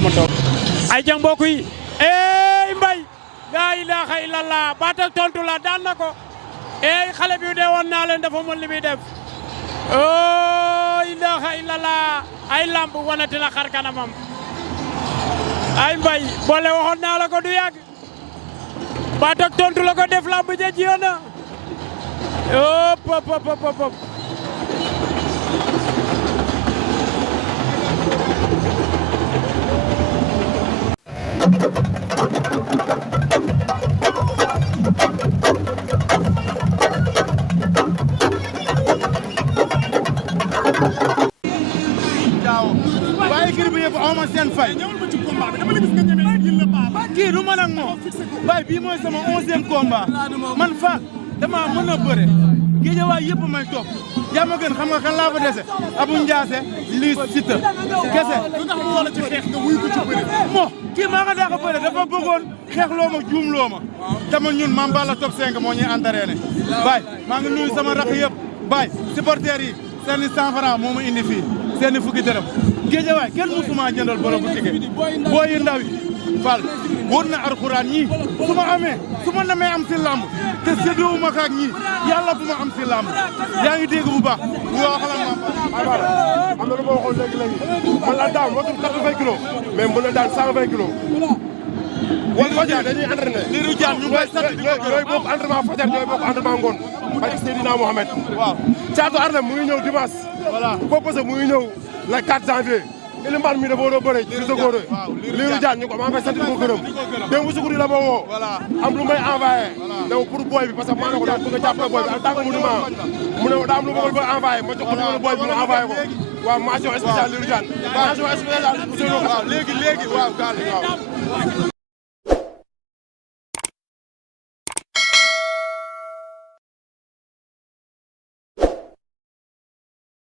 ma toog ay jang mbokk yi mbay laa ilaaha illallah baat ak tontu la daan na ko xale bi de woon naa leen dafa mën li muy def ilaaha illallah ay lamb wanati na xar kanamam ay mbay boole waxoon naa la ko du yàgg baat ak tontu la ko def lamb ja jiyoon na pop waaye kii bi yëpp aw ma seen fay kii du man ak moom waaye bii mooy sama 11e combat man Fall dama mën a bëre géejawaay yëpp may topp yaa ma gën xam nga kan laa fa dese Abou Ndiassé lii Siteu kese lu tax mu wala ci xeex nga wuy ko ci bëre moo kii maa nga daa ko bëre dafa bëggoon xeex loo ma juum loo ma dama ñun Mame Balla top 5 moo ñuy entraîné baay maa ngi nuyu sama rakk yëpp baay supporters yi seeni 100 francs moo ma indi fii seeni fukki dërëm géejawaay kenn musuma jëndal borom bu tike booy yu ndaw yi Fall wóor na alxuraan ñii su ma amee su ma namee am si làmb te séddoo ma ak ñii yàlla bu ma am si làmb yaa ngi dégg bu baax bu nga waxal ma am na lu ma waxoon léegi man la daan motul 80 kilos mais mën na daan 120 kilos wala fajar dañuy entraîné Lirou Diane ñu koy sant ñooy bokk entraînement fajar ñooy bokk entraînement ngoon barke Seydina Mohamed waaw Thiatou Arlem mu ngi ñëw dimanche voilà Popose mu ngi ñëw le 4 janvier Elimane mi dafa war a bëre ci sa góor Lirou Diane ñu ko maa ngi fay sant di ko gërëm démb sukuri la ma woo am lu may envoyé donc pour boy bi parce que maa ne ko daan bëgg a jàppale boy bi en tant que monument mu ne daa am lu ma bëgg envoyé ma jox ko numéro boy bi mu envoyé ko waaw mention spéciale Lirou Diane mention spéciale léegi waaw gaal waaw